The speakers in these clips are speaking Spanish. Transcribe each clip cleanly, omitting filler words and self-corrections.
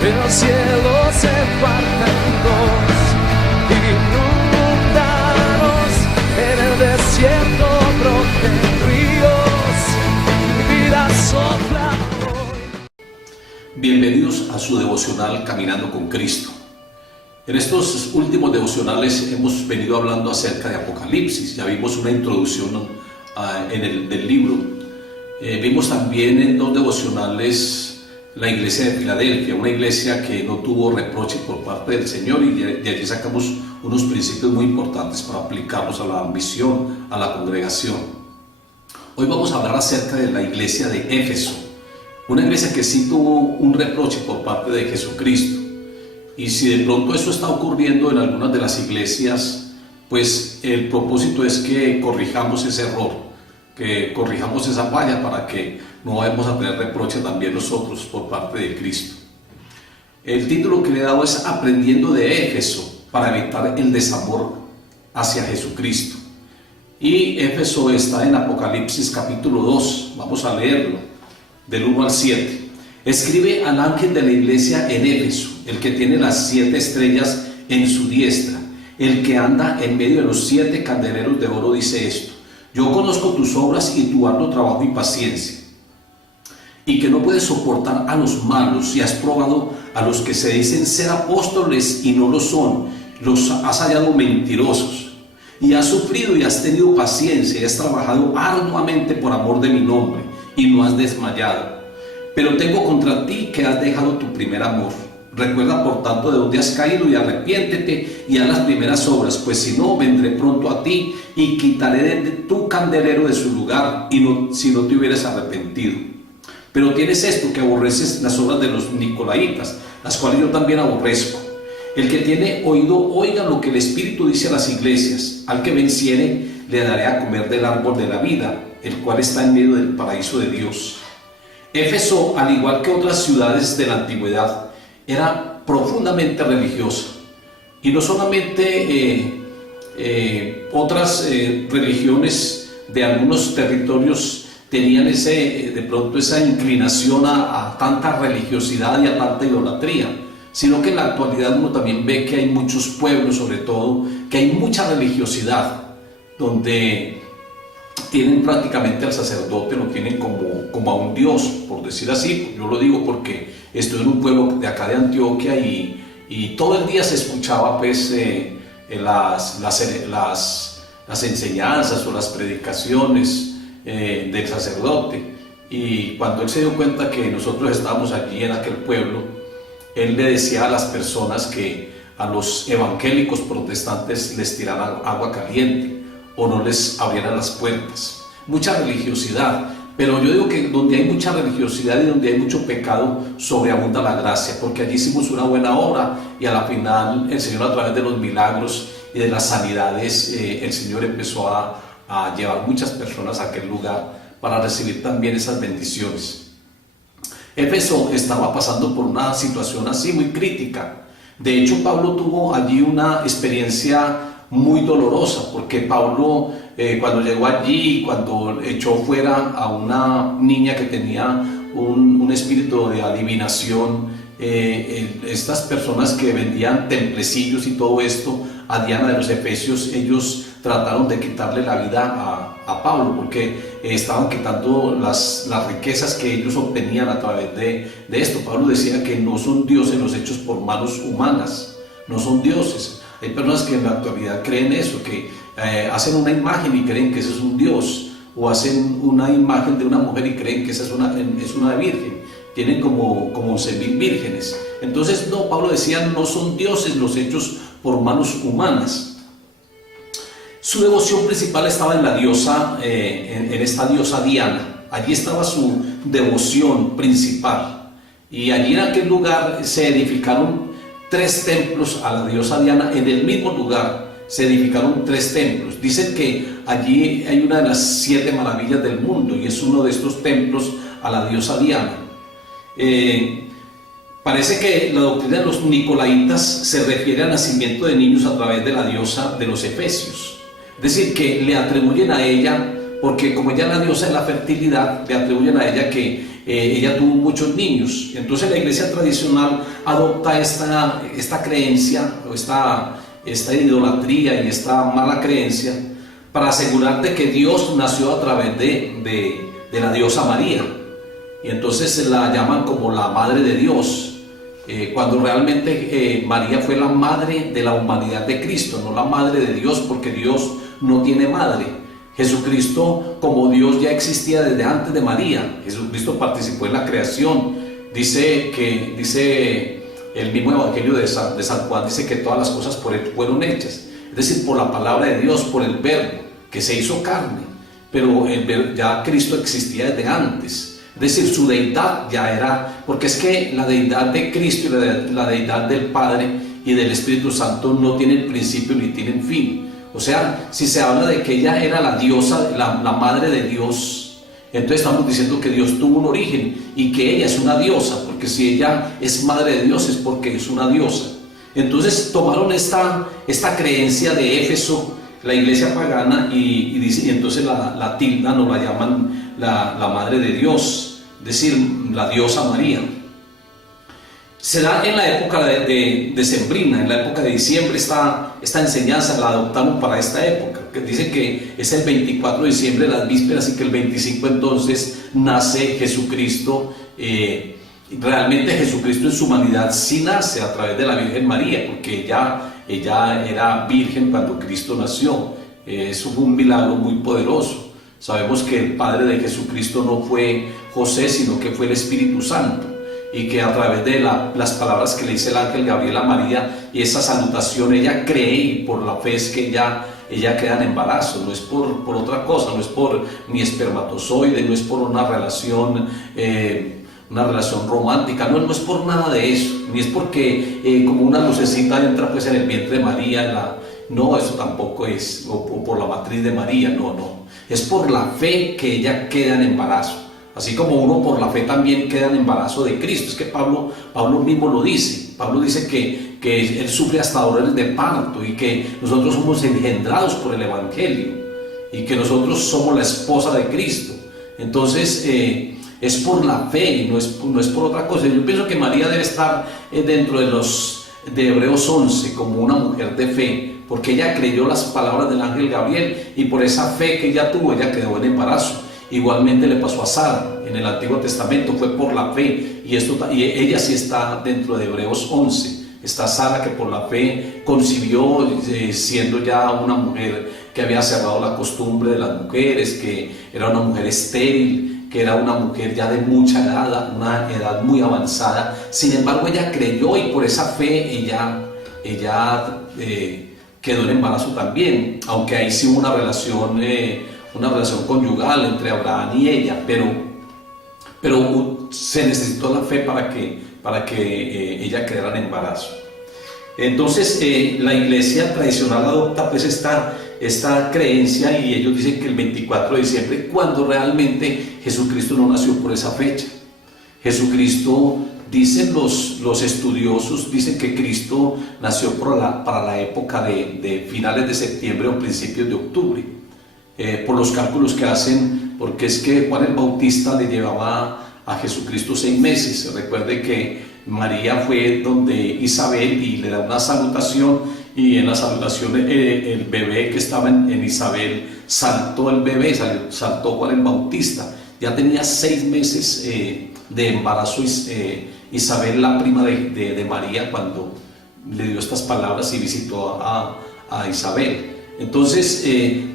el cielo se parte en dos, inundados en el desierto broten ríos, mi vida sopla hoy. Bienvenidos a su devocional Caminando con Cristo. En estos últimos devocionales hemos venido hablando acerca de Apocalipsis. Ya vimos una introducción del libro. Vimos también en dos devocionales la iglesia de Filadelfia, una iglesia que no tuvo reproche por parte del Señor, y de allí sacamos unos principios muy importantes para aplicarlos a la misión, a la congregación. Hoy vamos a hablar acerca de la iglesia de Éfeso, una iglesia que sí tuvo un reproche por parte de Jesucristo. Y si de pronto eso está ocurriendo en algunas de las iglesias, pues el propósito es que corrijamos ese error, que corrijamos esa falla para que no vayamos a tener reproche también nosotros por parte de Cristo. El título que le he dado es Aprendiendo de Éfeso para evitar el desamor hacia Jesucristo. Y Éfeso está en Apocalipsis capítulo 2, vamos a leerlo, del 1 al 7. Escribe al ángel de la iglesia en Éfeso, el que tiene las 7 estrellas en su diestra, el que anda en medio de los 7 candeleros de oro, dice esto: yo conozco tus obras y tu arduo trabajo y paciencia, y que no puedes soportar a los malos, y has probado a los que se dicen ser apóstoles y no lo son, los has hallado mentirosos, y has sufrido y has tenido paciencia, y has trabajado arduamente por amor de mi nombre, y no has desmayado. Pero tengo contra ti que has dejado tu primer amor. Recuerda por tanto de dónde has caído y arrepiéntete y haz las primeras obras, pues si no, vendré pronto a ti y quitaré de tu candelero de su lugar, si no te hubieras arrepentido. Pero tienes esto, que aborreces las obras de los nicolaítas, las cuales yo también aborrezco. El que tiene oído, oiga lo que el Espíritu dice a las iglesias. Al que venciere, le daré a comer del árbol de la vida, el cual está en medio del paraíso de Dios. Éfeso, al igual que otras ciudades de la antigüedad, era profundamente religiosa, y no solamente otras religiones de algunos territorios tenían de pronto esa inclinación a tanta religiosidad y a tanta idolatría, sino que en la actualidad uno también ve que hay muchos pueblos, sobre todo, que hay mucha religiosidad, donde tienen prácticamente al sacerdote, lo tienen como a un dios, por decir así. Yo lo digo porque estoy en un pueblo de acá de Antioquia, y todo el día se escuchaba pues las enseñanzas o las predicaciones del sacerdote. Y cuando él se dio cuenta que nosotros estábamos allí en aquel pueblo, él le decía a las personas que a los evangélicos protestantes les tiraran agua caliente o no les abrieran las puertas. Mucha religiosidad, pero yo digo que donde hay mucha religiosidad y donde hay mucho pecado, sobreabunda la gracia, porque allí hicimos una buena obra y a la final el Señor, a través de los milagros y de las sanidades, el Señor empezó a llevar muchas personas a aquel lugar para recibir también esas bendiciones. Éfeso estaba pasando por una situación así muy crítica. De hecho, Pablo tuvo allí una experiencia muy dolorosa, porque Pablo cuando llegó allí, cuando echó fuera a una niña que tenía un espíritu de adivinación, estas personas que vendían templecillos y todo esto a Diana de los Efesios, ellos trataron de quitarle la vida a Pablo, porque estaban quitando las riquezas que ellos obtenían a través de esto. Pablo decía que no son dioses los hechos por manos humanas, no son dioses. Hay personas que en la actualidad creen eso, que hacen una imagen y creen que ese es un dios, o hacen una imagen de una mujer y creen que esa es una virgen. Tienen como 11.000 vírgenes. Entonces no, Pablo decía, no son dioses los hechos por manos humanas. Su devoción principal estaba en la diosa, en esta diosa Diana. Allí estaba su devoción principal, y allí en aquel lugar se edificaron 3 templos a la diosa Diana. En el mismo lugar se edificaron 3 templos. Dicen que allí hay una de las 7 maravillas del mundo, y es uno de estos templos a la diosa Diana. Parece que la doctrina de los nicolaítas se refiere al nacimiento de niños a través de la diosa de los Efesios. Es decir, que le atribuyen a ella, porque como ella es la diosa de la fertilidad, le atribuyen a ella que ella tuvo muchos niños. Entonces la iglesia tradicional adopta esta creencia, o esta idolatría y esta mala creencia, para asegurar de que Dios nació a través de la diosa María. Y entonces se la llaman como la Madre de Dios, cuando realmente María fue la madre de la humanidad de Cristo, no la madre de Dios, porque Dios no tiene madre. Jesucristo, como Dios, ya existía desde antes de María. Jesucristo participó en la creación. Dice el mismo Evangelio de San Juan, dice que todas las cosas por Él fueron hechas, es decir, por la palabra de Dios, por el Verbo que se hizo carne. Pero ya Cristo existía desde antes. Es decir, su deidad ya era, porque es que la deidad de Cristo y la deidad del Padre y del Espíritu Santo no tienen principio ni tienen fin. O sea, si se habla de que ella era la diosa, la madre de Dios, entonces estamos diciendo que Dios tuvo un origen y que ella es una diosa, porque si ella es madre de Dios es porque es una diosa. Entonces tomaron esta creencia de Éfeso, la iglesia pagana, y entonces la tildan o la llaman la madre de Dios, es decir, la diosa María. Se da en la época de decembrina, en la época de diciembre. Esta enseñanza la adoptamos para esta época, que dice que es el 24 de diciembre, las vísperas, y que el 25 entonces nace Jesucristo. Realmente Jesucristo en su humanidad sí nace a través de la Virgen María, porque ella era virgen cuando Cristo nació. Eso fue un milagro muy poderoso. Sabemos que el padre de Jesucristo no fue José, sino que fue el Espíritu Santo, y que a través de las palabras que le dice el ángel Gabriel a María y esa salutación, ella cree, y por la fe es que ella queda en embarazo. No es por otra cosa, no es por ni espermatozoide, no es por una relación romántica, no es por nada de eso, ni es porque como una lucecita entra pues en el vientre de María, no, eso tampoco es, o por la matriz de María, no, es por la fe que ella queda en embarazo, así como uno por la fe también queda en embarazo de Cristo. Es que Pablo mismo lo dice. Pablo dice que él sufre hasta dolores de parto, y que nosotros somos engendrados por el Evangelio, y que nosotros somos la esposa de Cristo. Entonces es por la fe y no es por otra cosa. Yo pienso que María debe estar dentro de Hebreos 11 como una mujer de fe, porque ella creyó las palabras del ángel Gabriel, y por esa fe que ella tuvo, ella quedó en embarazo. Igualmente le pasó a Sara en el Antiguo Testamento, fue por la fe, y ella sí está dentro de Hebreos 11. Está Sara, que por la fe concibió, siendo ya una mujer que había cerrado la costumbre de las mujeres, que era una mujer estéril, que era una mujer ya de mucha edad, una edad muy avanzada. Sin embargo, ella creyó, y por esa fe ella quedó en embarazo también, aunque ahí sí hubo una relación conyugal entre Abraham y ella, pero se necesitó la fe para que ella quedara en embarazo. Entonces la iglesia tradicional adopta pues esta creencia, y ellos dicen que el 24 de diciembre, cuando realmente Jesucristo no nació por esa fecha. Jesucristo, dicen los estudiosos, dicen que Cristo nació para la época de finales de septiembre o principios de octubre, por los cálculos que hacen, porque es que Juan el Bautista le llevaba a Jesucristo 6 meses. Recuerde que María fue donde Isabel y le da una salutación, y en la salutación el bebé que estaba en Isabel saltó, el bebé saltó Juan el Bautista. Ya tenía 6 meses de embarazo Isabel, la prima de María, cuando le dio estas palabras y visitó a Isabel. Entonces,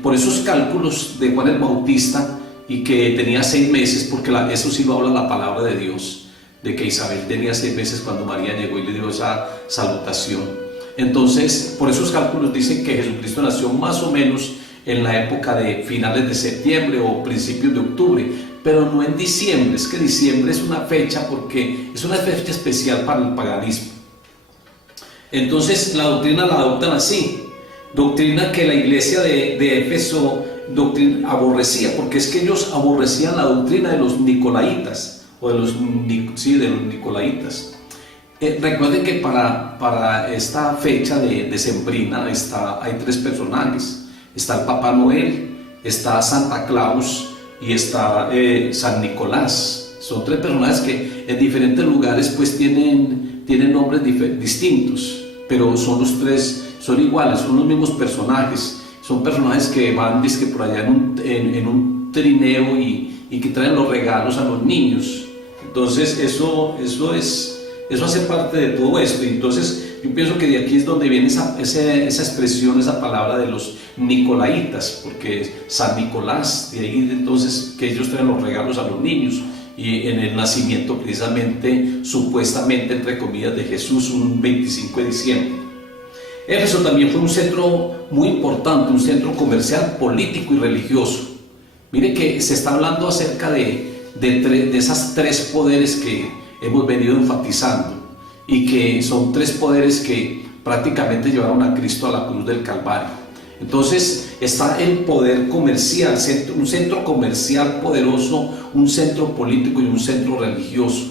por esos cálculos de Juan el Bautista, y que tenía 6 meses, porque eso sí lo habla la palabra de Dios, de que Isabel tenía 6 meses cuando María llegó y le dio esa salutación. Entonces, por esos cálculos dicen que Jesucristo nació más o menos en la época de finales de septiembre o principios de octubre, pero no en diciembre. Es que diciembre es una fecha, porque es una fecha especial para el paganismo. Entonces la doctrina la adoptan así, doctrina que la iglesia de Éfeso aborrecía, porque es que ellos aborrecían la doctrina de los nicolaitas, o de los nicolaitas. Recuerden que para esta fecha de decembrina hay 3 personajes. Está el Papá Noel, está Santa Claus y está San Nicolás. Son tres personajes que en diferentes lugares pues tienen nombres distintos, pero son los tres, son iguales, son los mismos personajes. Son personajes que van dizque por allá en un trineo y que traen los regalos a los niños. Entonces eso hace parte de todo esto. Y entonces yo pienso que de aquí es donde viene esa expresión, esa palabra de los nicolaitas, porque San Nicolás, de ahí entonces que ellos traen los regalos a los niños. Y en el nacimiento precisamente, supuestamente entre comillas, de Jesús, un 25 de diciembre. Éfeso también fue un centro muy importante, un centro comercial, político y religioso. Mire que se está hablando acerca de esas tres poderes que hemos venido enfatizando y que son tres poderes que prácticamente llevaron a Cristo a la cruz del Calvario. Entonces está el poder comercial, un centro comercial poderoso, un centro político y un centro religioso.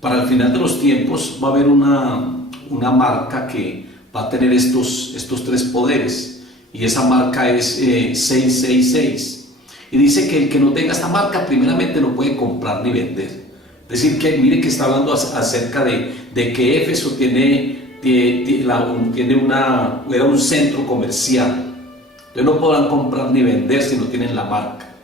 Para el final de los tiempos va a haber una marca que va a tener estos tres poderes, y esa marca es 666, y dice que el que no tenga esta marca primeramente no puede comprar ni vender. Es decir, que mire que está hablando acerca de que Éfeso era un centro comercial. Entonces no podrán comprar ni vender si no tienen la marca.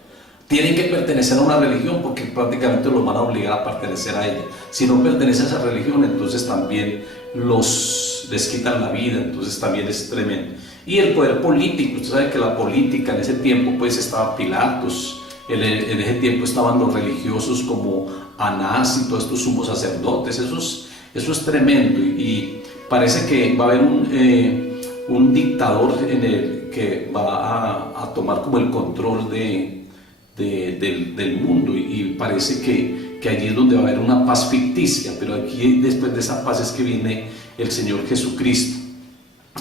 Tienen que pertenecer a una religión porque prácticamente los van a obligar a pertenecer a ella. Si no pertenecen a esa religión, entonces también les quitan la vida, entonces también es tremendo. Y el poder político, usted sabe que la política en ese tiempo pues estaba Pilatos, en ese tiempo estaban los religiosos como Anás y todos estos sumos sacerdotes. Eso es tremendo, y parece que va a haber un dictador que va a tomar como el control del mundo, y parece que allí es donde va a haber una paz ficticia, pero aquí después de esa paz es que viene el Señor Jesucristo.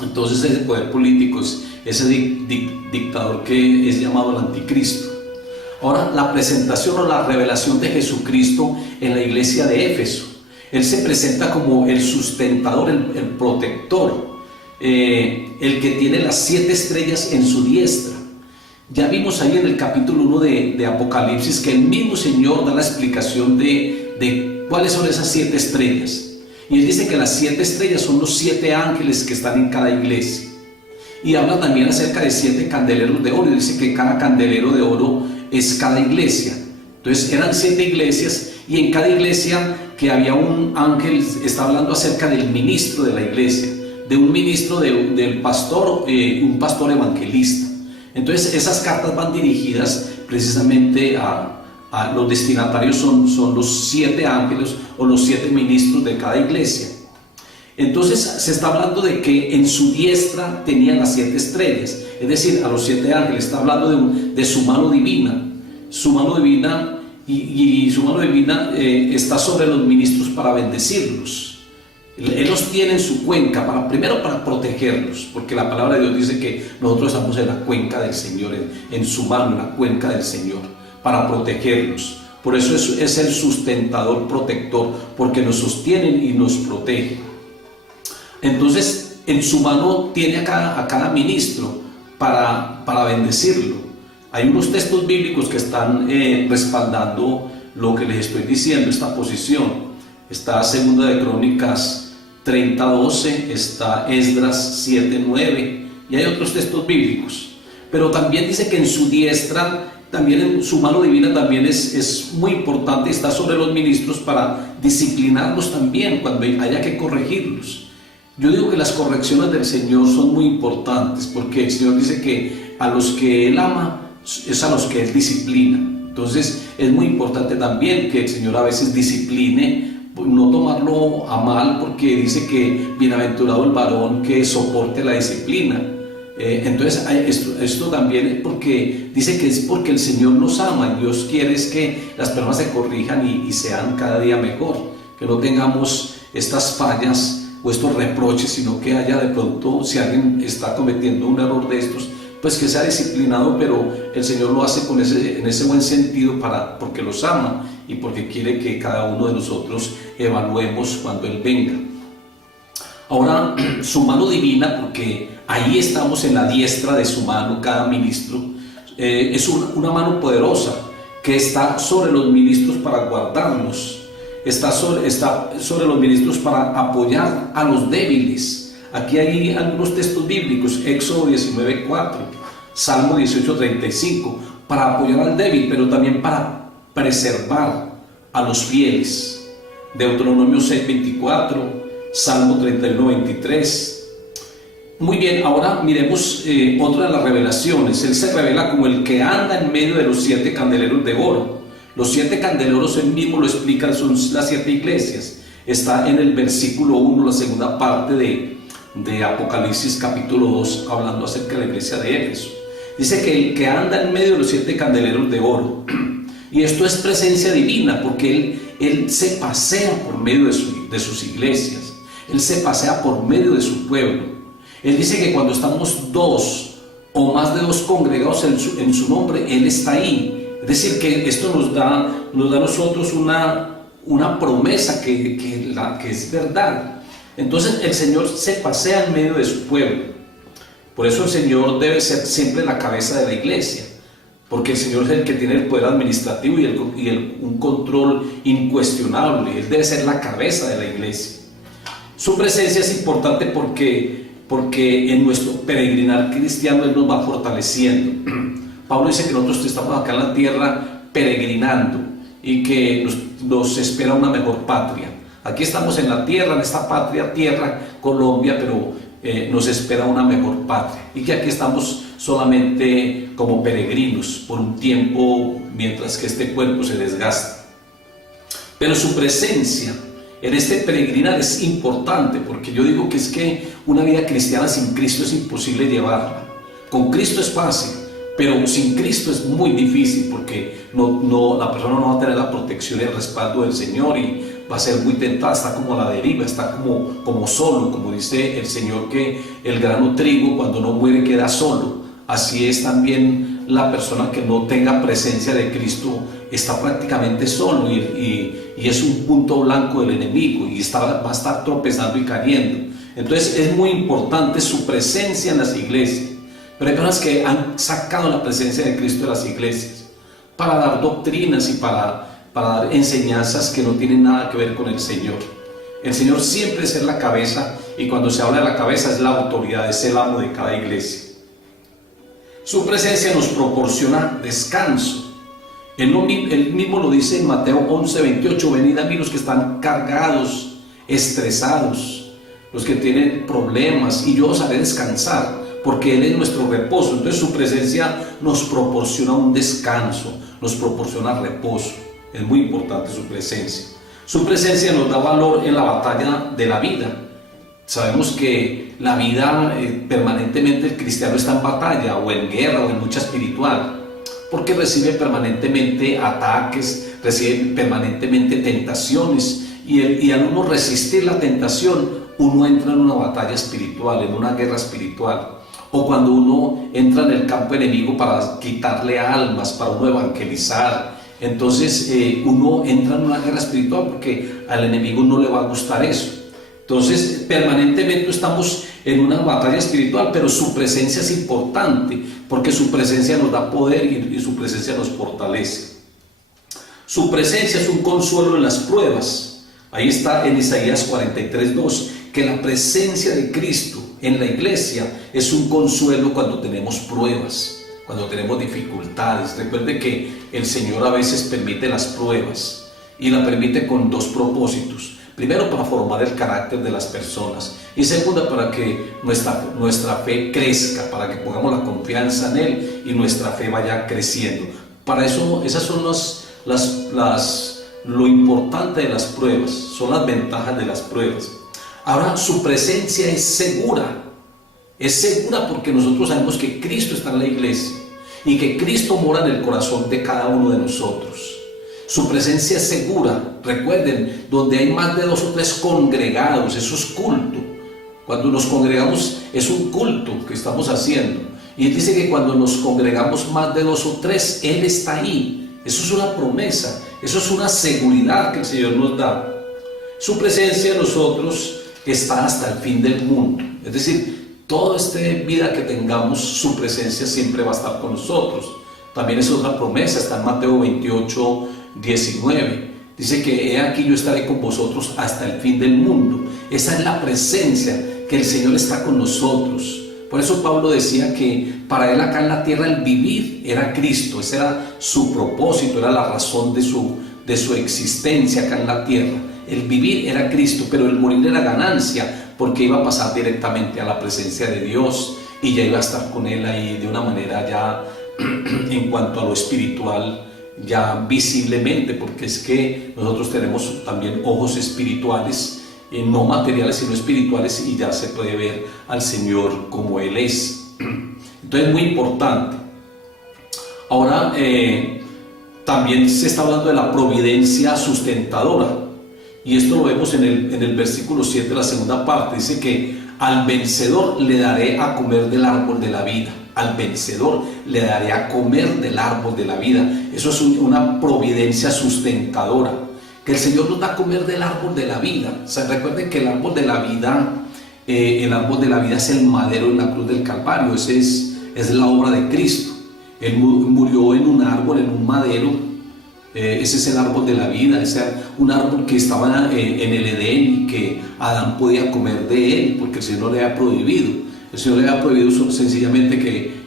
Entonces ese poder político es ese dictador que es llamado el anticristo. Ahora, la presentación o la revelación de Jesucristo en la iglesia de Éfeso. Él se presenta como el sustentador, el protector, el que tiene las 7 estrellas en su diestra. Ya vimos ahí en el capítulo 1 de Apocalipsis que el mismo Señor da la explicación de cuáles son esas 7 estrellas. Y Él dice que las 7 estrellas son los 7 ángeles que están en cada iglesia. Y habla también acerca de 7 candeleros de oro. Y dice que cada candelero de oro es cada iglesia. Entonces eran 7 iglesias, y en cada iglesia que había un ángel. Está hablando acerca del ministro de la iglesia, de un ministro, del pastor, un pastor evangelista. Entonces esas cartas van dirigidas precisamente a los destinatarios, son los 7 ángeles o los 7 ministros de cada iglesia. Entonces se está hablando de que en su diestra tenía las 7 estrellas, es decir, a los 7 ángeles. Está hablando de su mano divina. Su mano divina, y su mano divina está sobre los ministros para bendecirlos. Él los tiene en su cuenca, primero para protegerlos, porque la palabra de Dios dice que nosotros estamos en la cuenca del Señor, en su mano, en la cuenca del Señor, para protegerlos. Por eso es el sustentador protector, porque nos sostiene y nos protege. Entonces en su mano tiene a cada ministro para bendecirlo. Hay unos textos bíblicos que están respaldando lo que les estoy diciendo, esta posición. Está 2 de Crónicas 30:12, está Esdras 7:9, y hay otros textos bíblicos. Pero también dice que en su diestra, también en su mano divina, también es muy importante, está sobre los ministros para disciplinarlos también cuando haya que corregirlos. Yo digo que las correcciones del Señor son muy importantes, porque el Señor dice que a los que Él ama es a los que Él disciplina. Entonces es muy importante también que el Señor a veces discipline, no tomarlo a mal, porque dice que bienaventurado el varón que soporte la disciplina. Entonces esto también es porque dice que es porque el Señor nos ama, y Dios quiere es que las personas se corrijan y sean cada día mejor, que no tengamos estas fallas o estos reproches, sino que haya de pronto, si alguien está cometiendo un error de estos, pues que sea disciplinado, pero el Señor lo hace en ese buen sentido, porque los ama y porque quiere que cada uno de nosotros evaluemos cuando Él venga. Ahora, su mano divina, porque ahí estamos en la diestra de su mano, cada ministro, es una mano poderosa. que está sobre los ministros para guardarlos, está sobre los ministros para apoyar a los débiles. Aquí hay algunos textos bíblicos: Éxodo 19:4, Salmo 18:35, para apoyar al débil, pero también para preservar a los fieles. Deuteronomio 6:24, Salmo 31:23. Muy bien, ahora miremos otra de las revelaciones. Él se revela como el que anda en medio de los 7 candeleros de oro. Los 7 candeleros, él mismo lo explica, son las 7 iglesias. Está en el versículo 1, la segunda parte de Apocalipsis capítulo 2, hablando acerca de la iglesia de Éfeso. Dice que el que anda en medio de los 7 candeleros de oro, y esto es presencia divina, porque él se pasea por medio de sus iglesias, Él se pasea por medio de su pueblo. Él dice que cuando estamos 2 o más de 2 congregados en su nombre, Él está ahí. Es decir, que esto nos da a nosotros una promesa que es verdad. Entonces el Señor se pasea en medio de su pueblo. Por eso el Señor debe ser siempre la cabeza de la iglesia, porque el Señor es el que tiene el poder administrativo y un control incuestionable. Él debe ser la cabeza de la iglesia. Su presencia es importante porque en nuestro peregrinar cristiano Él nos va fortaleciendo. Pablo dice que nosotros estamos acá en la tierra peregrinando y que nos espera una mejor patria. Aquí estamos en la tierra, en esta patria, tierra, Colombia, pero nos espera una mejor patria, y que aquí estamos solamente como peregrinos por un tiempo mientras que este cuerpo se desgasta. Pero su presencia en este peregrinar es importante, porque yo digo que es que una vida cristiana sin Cristo es imposible llevarla. Con Cristo es fácil, pero sin Cristo es muy difícil, porque la persona no va a tener la protección y el respaldo del Señor, y va a ser muy tentada, está como a la deriva, está como solo, como dice el Señor, que el grano trigo cuando no muere queda solo. Así es también la persona que no tenga presencia de Cristo, está prácticamente solo y es un punto blanco del enemigo, y va a estar tropezando y cayendo. Entonces es muy importante su presencia en las iglesias. Pero hay personas que han sacado la presencia de Cristo de las iglesias para dar doctrinas y para dar enseñanzas que no tienen nada que ver con el Señor. El Señor siempre es la cabeza, y cuando se habla de la cabeza es la autoridad, es el amo de cada iglesia. Su presencia nos proporciona descanso. Él mismo lo dice en Mateo 11:28: venid a mí los que están cargados, estresados, los que tienen problemas, y yo os haré descansar, porque Él es nuestro reposo. Entonces su presencia nos proporciona un descanso, nos proporciona reposo. Es muy importante su presencia. Su presencia nos da valor en la batalla de la vida. Sabemos que la vida, permanentemente el cristiano está en batalla, o en guerra, o en lucha espiritual, porque recibe permanentemente ataques, recibe permanentemente tentaciones, y al uno resistir la tentación, uno entra en una batalla espiritual, en una guerra espiritual. O cuando uno entra en el campo enemigo para quitarle almas, para uno evangelizar, entonces uno entra en una guerra espiritual, porque al enemigo no le va a gustar eso. Entonces permanentemente estamos en una batalla espiritual, pero su presencia es importante, porque su presencia nos da poder y su presencia nos fortalece. Su presencia es un consuelo en las pruebas. Ahí está en Isaías 43:2, que la presencia de Cristo en la iglesia es un consuelo cuando tenemos pruebas, cuando tenemos dificultades. Recuerde que el Señor a veces permite las pruebas, y la permite con 2 propósitos. Primero, para formar el carácter de las personas, y segundo, para que nuestra fe crezca, para que pongamos la confianza en Él y nuestra fe vaya creciendo. Para eso, esas son lo importante de las pruebas, son las ventajas de las pruebas. Ahora, su presencia es segura porque nosotros sabemos que Cristo está en la iglesia y que Cristo mora en el corazón de cada uno de nosotros. Su presencia es segura. Recuerden, donde hay más de 2 o 3 congregados, eso es culto. Cuando nos congregamos es un culto que estamos haciendo, y Él dice que cuando nos congregamos más de 2 o 3, Él está ahí. Eso es una promesa, eso es una seguridad que el Señor nos da. Su presencia en nosotros está hasta el fin del mundo. Es decir, toda esta vida que tengamos, su presencia siempre va a estar con nosotros. También es otra promesa, está en Mateo 28, 19. Dice que he aquí yo estaré con vosotros hasta el fin del mundo. Esa es la presencia, que el Señor está con nosotros. Por eso Pablo decía que para él acá en la tierra el vivir era Cristo. Ese era su propósito, era la razón de su existencia acá en la tierra. El vivir era Cristo, pero el morir era ganancia, porque iba a pasar directamente a la presencia de Dios y ya iba a estar con Él ahí de una manera ya en cuanto a lo espiritual, ya visiblemente, porque es que nosotros tenemos también ojos espirituales, no materiales sino espirituales, y ya se puede ver al Señor como Él es. Entonces es muy importante. Ahora también se está hablando de la providencia sustentadora, y esto lo vemos en el versículo 7, la segunda parte. Dice que al vencedor le daré a comer del árbol de la vida. Al vencedor le daré a comer del árbol de la vida. Eso es una providencia sustentadora, que el Señor nos da a comer del árbol de la vida. O sea, recuerden que el árbol de la vida es el madero en la cruz del Calvario. Ese es la obra de Cristo. Él murió en un árbol, en un madero. Ese es el árbol de la vida. Ese era un árbol que estaba en el Edén y que Adán podía comer de él, porque el Señor le había prohibido. El Señor le había prohibido sencillamente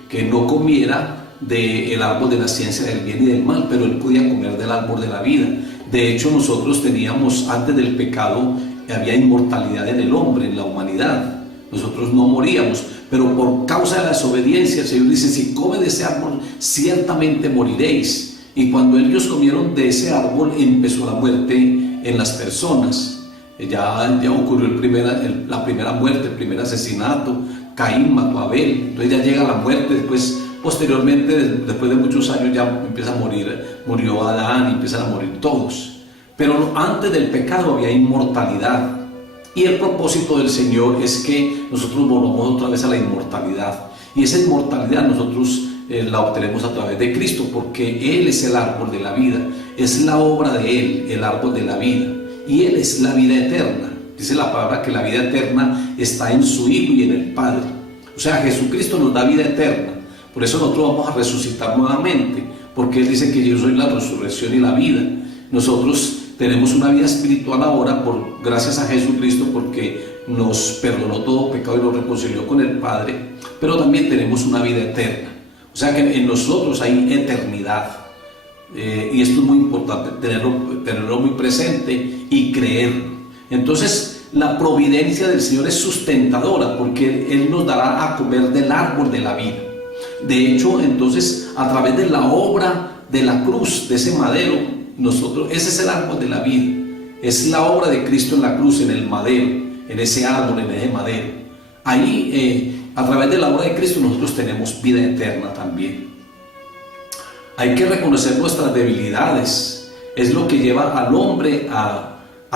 que no comiera del árbol de la ciencia del bien y del mal, pero él podía comer del árbol de la vida. De hecho, nosotros teníamos, antes del pecado, había inmortalidad en el hombre, en la humanidad. Nosotros no moríamos, pero por causa de la desobediencia, el Señor dice: si come de ese árbol, ciertamente moriréis. Y cuando ellos comieron de ese árbol, empezó la muerte en las personas. Ya ocurrió la primera muerte, el primer asesinato. Caín mató a Abel, entonces ya llega la muerte. Después, posteriormente, después de muchos años, ya empieza a morir, murió Adán y empiezan a morir todos. Pero antes del pecado había inmortalidad, y el propósito del Señor es que nosotros volvamos otra vez a la inmortalidad, y esa inmortalidad nosotros la obtenemos a través de Cristo, porque Él es el árbol de la vida, es la obra de Él, el árbol de la vida, y Él es la vida eterna. Dice la palabra que la vida eterna está en su Hijo y en el Padre. O sea, Jesucristo nos da vida eterna. Por eso nosotros vamos a resucitar nuevamente, porque Él dice que yo soy la resurrección y la vida. Nosotros tenemos una vida espiritual ahora gracias a Jesucristo, porque nos perdonó todo pecado y nos reconcilió con el Padre, pero también tenemos una vida eterna. O sea que en nosotros hay eternidad. Y esto es muy importante, tenerlo muy presente y creerlo. Entonces, la providencia del Señor es sustentadora, porque Él nos dará a comer del árbol de la vida. De hecho, entonces, a través de la obra de la cruz, de ese madero, ese es el árbol de la vida. Es la obra de Cristo en la cruz, en el madero, en ese árbol, en ese madero. Ahí, a través de la obra de Cristo, nosotros tenemos vida eterna también. Hay que reconocer nuestras debilidades. Es lo que lleva al hombre a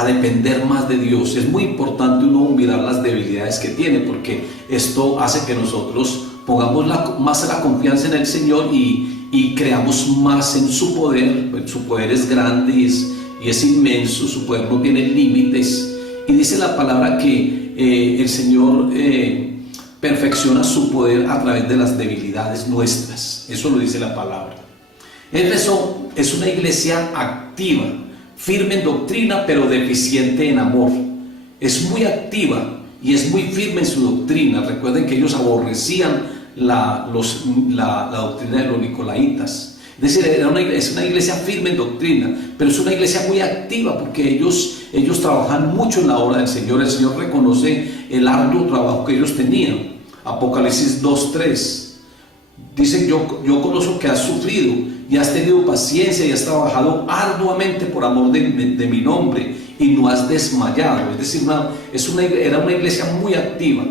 depender más de Dios. Es muy importante uno mirar las debilidades que tiene, porque esto hace que nosotros pongamos más la confianza en el Señor y creamos más en su poder. Su poder es grande y es inmenso, su poder no tiene límites, y dice la palabra que el Señor perfecciona su poder a través de las debilidades nuestras. Eso lo dice la palabra. Éfeso es una iglesia activa, firme en doctrina, pero deficiente en amor. Es muy activa y es muy firme en su doctrina. Recuerden que ellos aborrecían la doctrina de los nicolaitas. Es decir, es una iglesia firme en doctrina, pero es una iglesia muy activa, porque ellos trabajan mucho en la obra del Señor. El Señor reconoce el arduo trabajo que ellos tenían. Apocalipsis 2:3 dice: yo conozco que has sufrido y has tenido paciencia y has trabajado arduamente por amor de mi nombre y no has desmayado. Es decir, era una iglesia muy activa,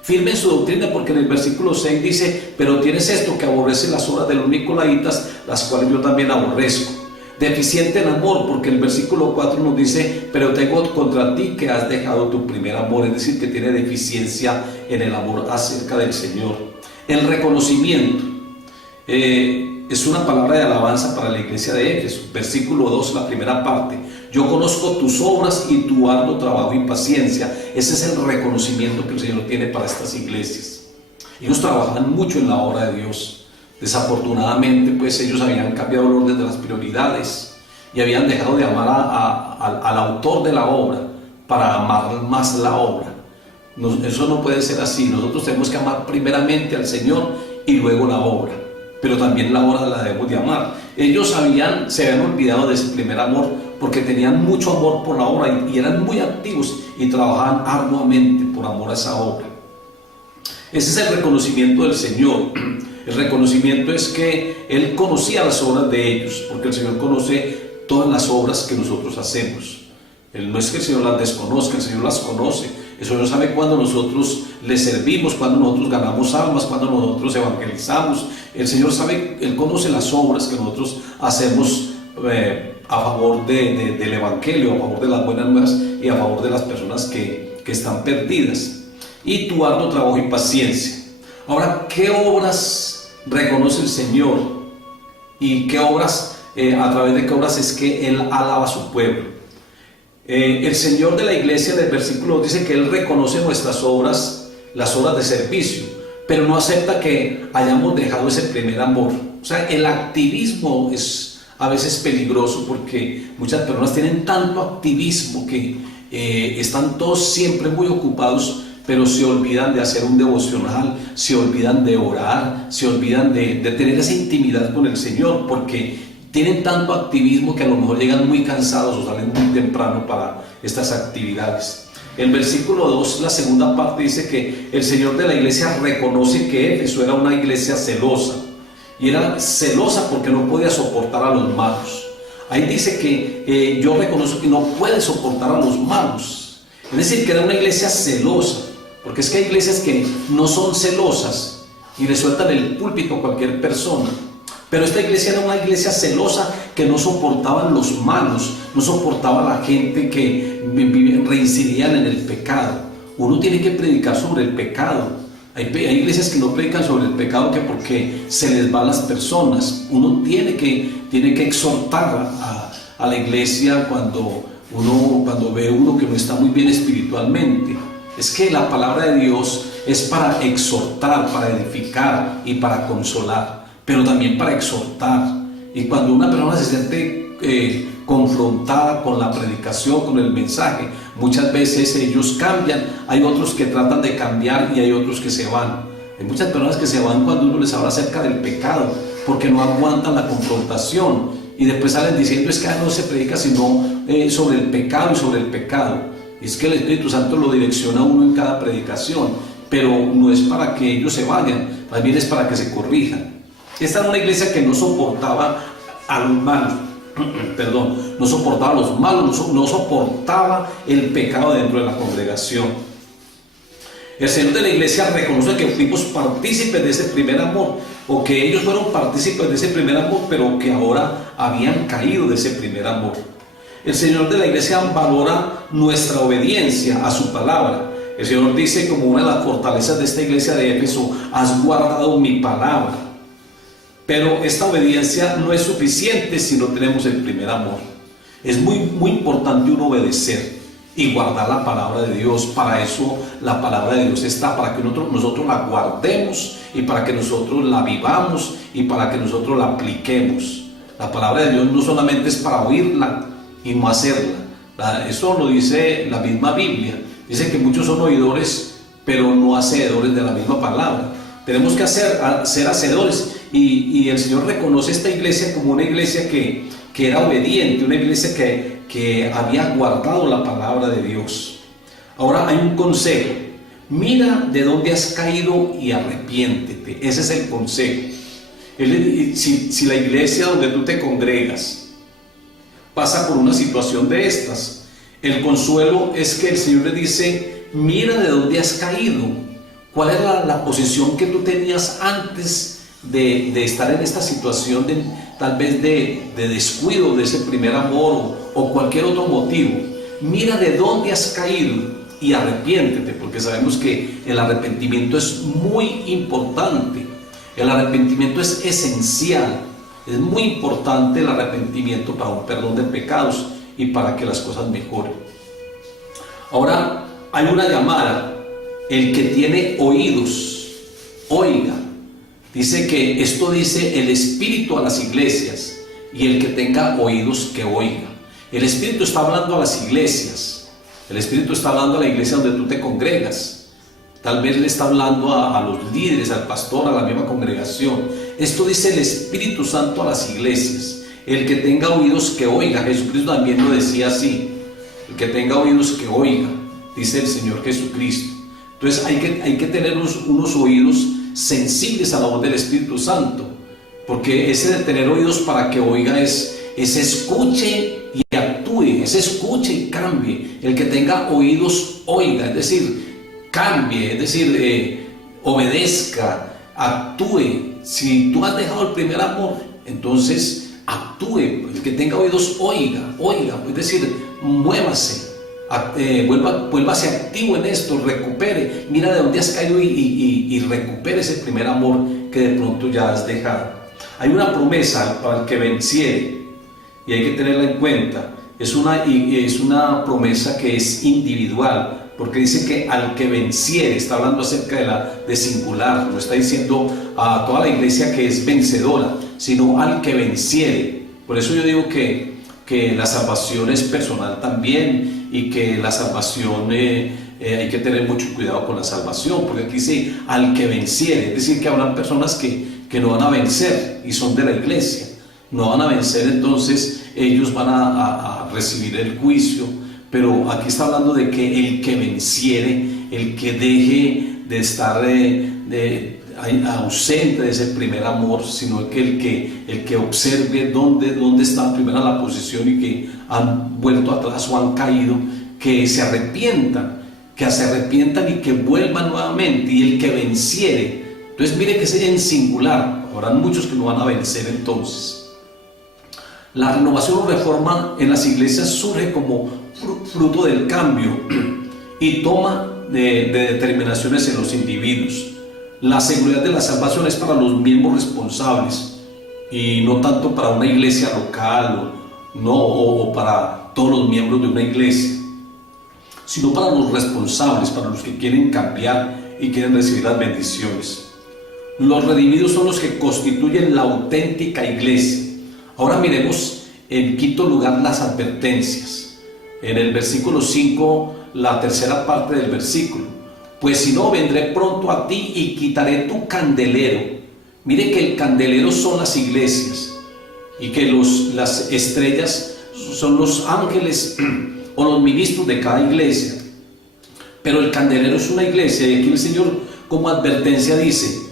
firme en su doctrina, porque en el versículo 6 dice: pero tienes esto, que aborrece las obras de los nicolaitas, las cuales yo también aborrezco. Deficiente en amor, porque el versículo 4 nos dice: pero tengo contra ti que has dejado tu primer amor. Es decir, que tiene deficiencia en el amor acerca del Señor. El reconocimiento es una palabra de alabanza para la iglesia de Éfeso. Versículo 2, la primera parte: yo conozco tus obras y tu arduo trabajo y paciencia. Ese es el reconocimiento que el Señor tiene para estas iglesias. Ellos trabajan mucho en la obra de Dios. Es Desafortunadamente, pues ellos habían cambiado el orden de las prioridades y habían dejado de amar al autor de la obra para amar más la obra. Eso no puede ser así. Nosotros tenemos que amar primeramente al Señor y luego la obra, pero también la obra la debemos de amar. Ellos se habían olvidado de ese primer amor porque tenían mucho amor por la obra y eran muy activos y trabajaban arduamente por amor a esa obra. Ese es el reconocimiento del Señor. El reconocimiento es que Él conocía las obras de ellos, porque el Señor conoce todas las obras que nosotros hacemos. No es que el Señor las desconozca, el Señor las conoce. El Señor sabe cuándo nosotros le servimos, cuándo nosotros ganamos almas, cuándo nosotros evangelizamos. El Señor sabe, Él conoce las obras que nosotros hacemos a favor del Evangelio, a favor de las buenas nuevas y a favor de las personas que están perdidas. Y tu arduo trabajo y paciencia. Ahora, ¿qué obras reconoce el Señor? ¿Y qué obras, a través de qué obras es que Él alaba a su pueblo? El Señor de la iglesia en el versículo dice que Él reconoce nuestras obras, las obras de servicio, pero no acepta que hayamos dejado ese primer amor. O sea, el activismo es a veces peligroso porque muchas personas tienen tanto activismo que están todos siempre muy ocupados, pero se olvidan de hacer un devocional, se olvidan de orar, se olvidan de tener esa intimidad con el Señor, porque tienen tanto activismo que a lo mejor llegan muy cansados o salen muy temprano para estas actividades. El versículo 2, la segunda parte, dice que el Señor de la iglesia reconoce que Éfeso era una iglesia celosa, y era celosa porque no podía soportar a los malos. Ahí dice que yo reconozco que no puede soportar a los malos, es decir, que era una iglesia celosa. Porque es que hay iglesias que no son celosas y le sueltan el púlpito a cualquier persona. Pero esta iglesia era una iglesia celosa que no soportaban los malos, no soportaba a la gente que reincidían en el pecado. Uno tiene que predicar sobre el pecado. Hay iglesias que no predican sobre el pecado que porque se les van las personas. Uno tiene que exhortar a la iglesia cuando ve uno que no está muy bien espiritualmente. Es que la palabra de Dios es para exhortar, para edificar y para consolar, pero también para exhortar. Y cuando una persona se siente confrontada con la predicación, con el mensaje, muchas veces ellos cambian. Hay otros que tratan de cambiar y hay otros que se van. Hay muchas personas que se van cuando uno les habla acerca del pecado, porque no aguantan la confrontación y después salen diciendo es que no se predica sino sobre el pecado y sobre el pecado. Es que el Espíritu Santo lo direcciona a uno en cada predicación, pero no es para que ellos se vayan, más bien es para que se corrijan. Esta era una iglesia que no soportaba a los malos, no soportaba a los malos, no soportaba el pecado dentro de la congregación. El Señor de la iglesia reconoce que fuimos partícipes de ese primer amor, o que ellos fueron partícipes de ese primer amor, pero que ahora habían caído de ese primer amor. El Señor de la iglesia valora nuestra obediencia a su palabra. El Señor dice como una de las fortalezas de esta iglesia de Éfeso: has guardado mi palabra. Pero esta obediencia no es suficiente si no tenemos el primer amor. Es muy importante uno obedecer y guardar la palabra de Dios. Para eso la palabra de Dios está, para que nosotros la guardemos y para que nosotros la vivamos y para que nosotros la apliquemos. La palabra de Dios no solamente es para oírla y no hacerla. Eso lo dice la misma Biblia. Dice que muchos son oidores, pero no hacedores de la misma palabra. Tenemos que ser hacedores, y el Señor reconoce esta iglesia como una iglesia que era obediente, una iglesia que había guardado la palabra de Dios. Ahora hay un consejo: mira de dónde has caído y arrepiéntete. Ese es el consejo. Si la iglesia donde tú te congregas pasa por una situación de estas, el consuelo es que el Señor le dice: mira de dónde has caído, cuál era la posición que tú tenías antes de estar en esta situación, tal vez de descuido de ese primer amor o cualquier otro motivo. Mira de dónde has caído y arrepiéntete, porque sabemos que el arrepentimiento es muy importante. El arrepentimiento es esencial. Es muy importante el arrepentimiento para un perdón de pecados y para que las cosas mejoren. Ahora hay una llamada: el que tiene oídos, oiga. Dice que esto dice el Espíritu a las iglesias, y el que tenga oídos que oiga. El Espíritu está hablando a las iglesias. El Espíritu está hablando a la iglesia donde tú te congregas. Tal vez le está hablando a los líderes, al pastor, a la misma congregación. Esto dice el Espíritu Santo a las iglesias. El que tenga oídos que oiga. Jesucristo también lo decía así. El que tenga oídos que oiga, dice el Señor Jesucristo. Entonces hay que tener unos oídos sensibles a la voz del Espíritu Santo. Porque ese de tener oídos para que oiga es escuche y actúe, es escuche y cambie. El que tenga oídos oiga, es decir, cambie, es decir, obedezca, actúe. Si tú has dejado el primer amor, entonces actúe. El que tenga oídos oiga, es decir, muévase, vuélvase activo en esto, recupere. Mira de dónde has caído y recupere ese primer amor que de pronto ya has dejado. Hay una promesa para el que venciere, y hay que tenerla en cuenta. Es una promesa que es individual, porque dice que al que venciere, está hablando acerca de singular, no está diciendo a toda la iglesia que es vencedora, sino al que venciere. Por eso yo digo que la salvación es personal también, y que la salvación hay que tener mucho cuidado con la salvación, porque aquí dice al que venciere, es decir, que habrán personas que no van a vencer y son de la iglesia, no van a vencer, entonces ellos van a recibir el juicio. Pero aquí está hablando de que el que venciere, el que deje de estar ausente de ese primer amor, sino que el que observe dónde está primero la posición y que han vuelto atrás o han caído, que se arrepientan y que vuelvan nuevamente. Y el que venciere, entonces mire que es en singular, habrán muchos que no van a vencer. Entonces la renovación o reforma en las iglesias surge como fruto del cambio y toma de determinaciones en los individuos. La seguridad de la salvación es para los miembros responsables y no tanto para una iglesia local o para todos los miembros de una iglesia, sino para los responsables, para los que quieren cambiar y quieren recibir las bendiciones. Los redimidos son los que constituyen la auténtica iglesia. Ahora miremos en quinto lugar las advertencias. En el versículo 5, la tercera parte del versículo: pues si no, vendré pronto a ti y quitaré tu candelero. Mire que el candelero son las iglesias, y que las estrellas son los ángeles o los ministros de cada iglesia. Pero el candelero es una iglesia, y aquí el Señor como advertencia dice: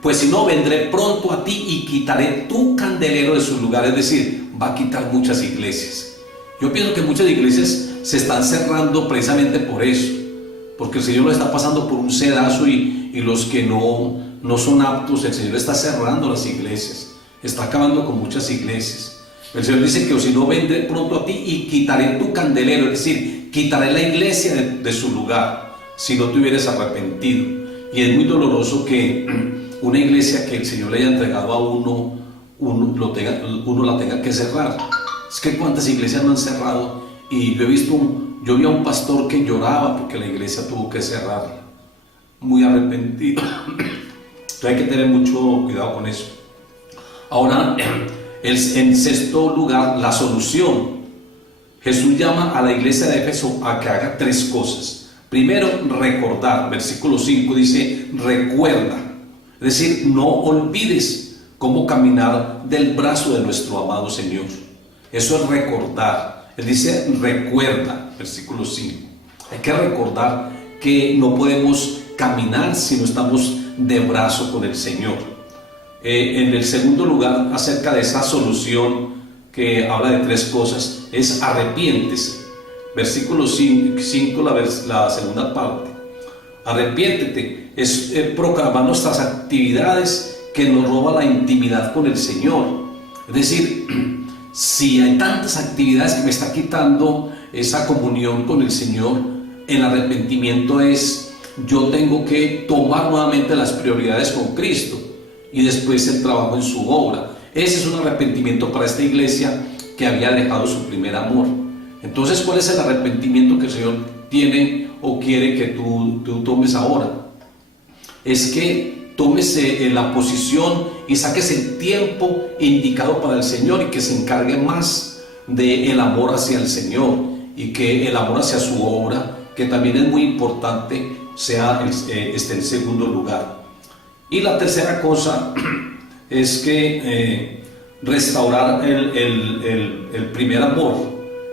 pues si no, vendré pronto a ti y quitaré tu candelero de su lugar. Es decir, va a quitar muchas iglesias. Yo pienso que muchas iglesias se están cerrando precisamente por eso, porque el Señor lo está pasando por un sedazo, y los que no son aptos, el Señor está cerrando las iglesias, está acabando con muchas iglesias. El Señor dice que si no, vendré pronto a ti y quitaré tu candelero, es decir, quitaré la iglesia de su lugar, si no te hubieras arrepentido. Y es muy doloroso que una iglesia que el Señor le haya entregado a uno la tenga que cerrar. Es que cuántas iglesias no han cerrado, y yo vi a un pastor que lloraba porque la iglesia tuvo que cerrar, muy arrepentido. Entonces hay que tener mucho cuidado con eso. Ahora, en sexto lugar, la solución. Jesús llama a la iglesia de Éfeso a que haga tres cosas. Primero, recordar. Versículo 5 dice: recuerda. Es decir, no olvides cómo caminar del brazo de nuestro amado Señor. Eso es recordar. Él dice: recuerda, versículo 5. Hay que recordar que no podemos caminar si no estamos de brazo con el Señor. En el segundo lugar, acerca de esa solución que habla de tres cosas, es arrepiéntese. Versículo 5, la segunda parte. Arrepiéntete es proclamar nuestras actividades que nos roban la intimidad con el Señor. Es decir, si hay tantas actividades que me está quitando esa comunión con el Señor, el arrepentimiento es: yo tengo que tomar nuevamente las prioridades con Cristo y después el trabajo en su obra. Ese es un arrepentimiento para esta iglesia que había dejado su primer amor. Entonces, ¿cuál es el arrepentimiento que el Señor tiene o quiere que tú tomes ahora? Es que tómese la posición y sáquese el tiempo indicado para el Señor, y que se encargue más del amor hacia el Señor, y que el amor hacia su obra, que también es muy importante, esté en segundo lugar. Y la tercera cosa es que restaurar el primer amor.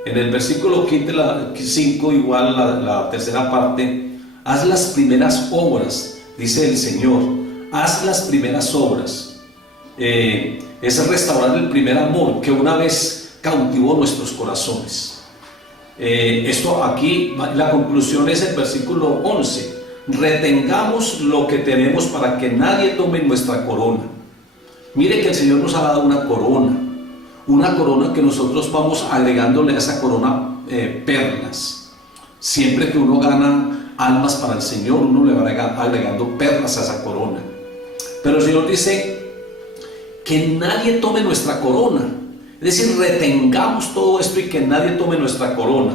En el versículo 5, igual la tercera parte, haz las primeras obras, dice el Señor, haz las primeras obras. Es restaurar el primer amor que una vez cautivó nuestros corazones. Esto aquí, la conclusión es el versículo 11, retengamos lo que tenemos para que nadie tome nuestra corona. Mire que el Señor nos ha dado una corona que nosotros vamos agregándole a esa corona perlas. Siempre que uno gana almas para el Señor, uno le va agregando perlas a esa corona. Pero el Señor dice que nadie tome nuestra corona, es decir, retengamos todo esto y que nadie tome nuestra corona.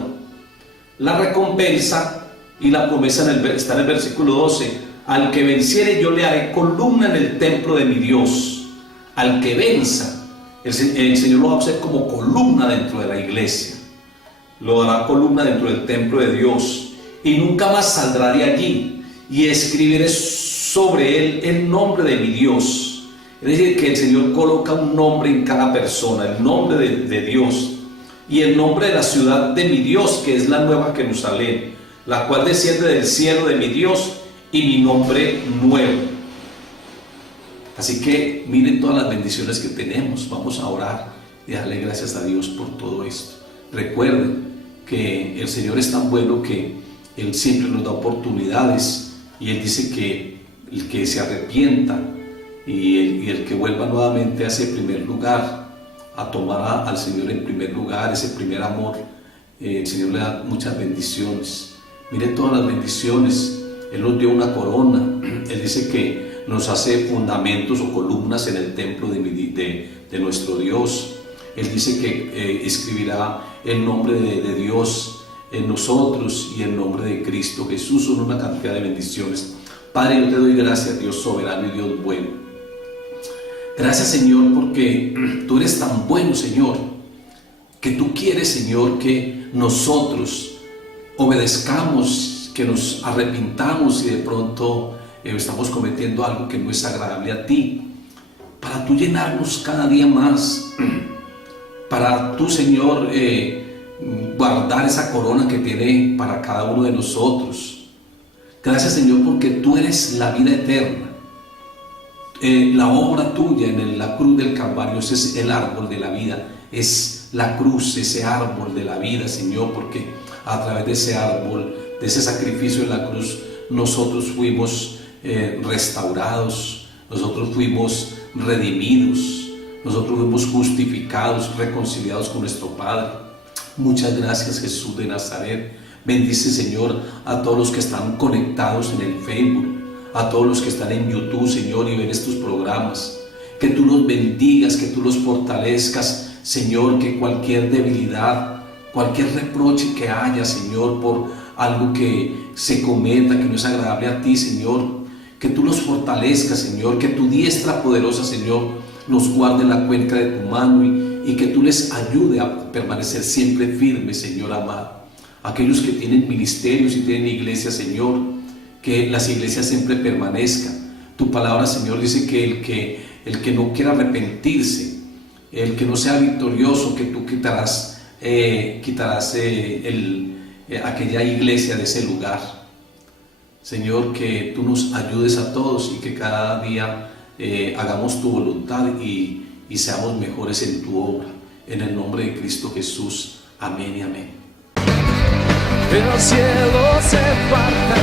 La recompensa y la promesa está en el versículo 12, al que venciere yo le haré columna en el templo de mi Dios. Al que venza, el Señor lo va a hacer como columna dentro de la iglesia, lo hará columna dentro del templo de Dios, y nunca más saldrá de allí, y escribiré sobre él el nombre de mi Dios. Es decir, que el Señor coloca un nombre en cada persona, el nombre de Dios, y el nombre de la ciudad de mi Dios, que es la nueva Jerusalén, la cual desciende del cielo de mi Dios, y mi nombre nuevo. Así que miren todas las bendiciones que tenemos. Vamos a orar y darle gracias a Dios por todo esto. Recuerden que el Señor es tan bueno que Él siempre nos da oportunidades, y Él dice que el que se arrepienta y el que vuelva nuevamente a ese primer lugar, a tomar al Señor en primer lugar, ese primer amor, el Señor le da muchas bendiciones. Miren todas las bendiciones. Él nos dio una corona. Él dice que nos hace fundamentos o columnas en el templo de nuestro Dios. Él dice que escribirá el nombre de Dios en nosotros y el nombre de Cristo Jesús. Son una cantidad de bendiciones. Padre, yo te doy gracias, Dios soberano y Dios bueno. Gracias, Señor, porque tú eres tan bueno, Señor, que tú quieres, Señor, que nosotros obedezcamos, que nos arrepintamos si de pronto estamos cometiendo algo que no es agradable a ti, para tú llenarnos cada día más, para tú, Señor, guardar esa corona que tiene para cada uno de nosotros. Gracias, Señor, porque tú eres la vida eterna. La obra tuya en la cruz del Calvario es el árbol de la vida, es la cruz, ese árbol de la vida, Señor, porque a través de ese árbol, de ese sacrificio en la cruz, nosotros fuimos restaurados, nosotros fuimos redimidos, nosotros fuimos justificados, reconciliados con nuestro Padre. Muchas gracias, Jesús de Nazaret. Bendice, Señor, a todos los que están conectados en el Facebook, a todos los que están en YouTube, Señor, y ven estos programas. Que tú los bendigas, que tú los fortalezcas, Señor, que cualquier debilidad, cualquier reproche que haya, Señor, por algo que se cometa que no es agradable a ti, Señor, que tú los fortalezcas, Señor, que tu diestra poderosa, Señor, los guarde en la cuenca de tu mano, y que tú les ayude a permanecer siempre firmes, Señor amado. Aquellos que tienen ministerios y tienen iglesias, Señor, que las iglesias siempre permanezcan. Tu palabra, Señor, dice que el que no quiera arrepentirse, el que no sea victorioso, que tú quitarás aquella iglesia de ese lugar. Señor, que tú nos ayudes a todos y que cada día hagamos tu voluntad y seamos mejores en tu obra. En el nombre de Cristo Jesús. Amén y amén. El cielo se parte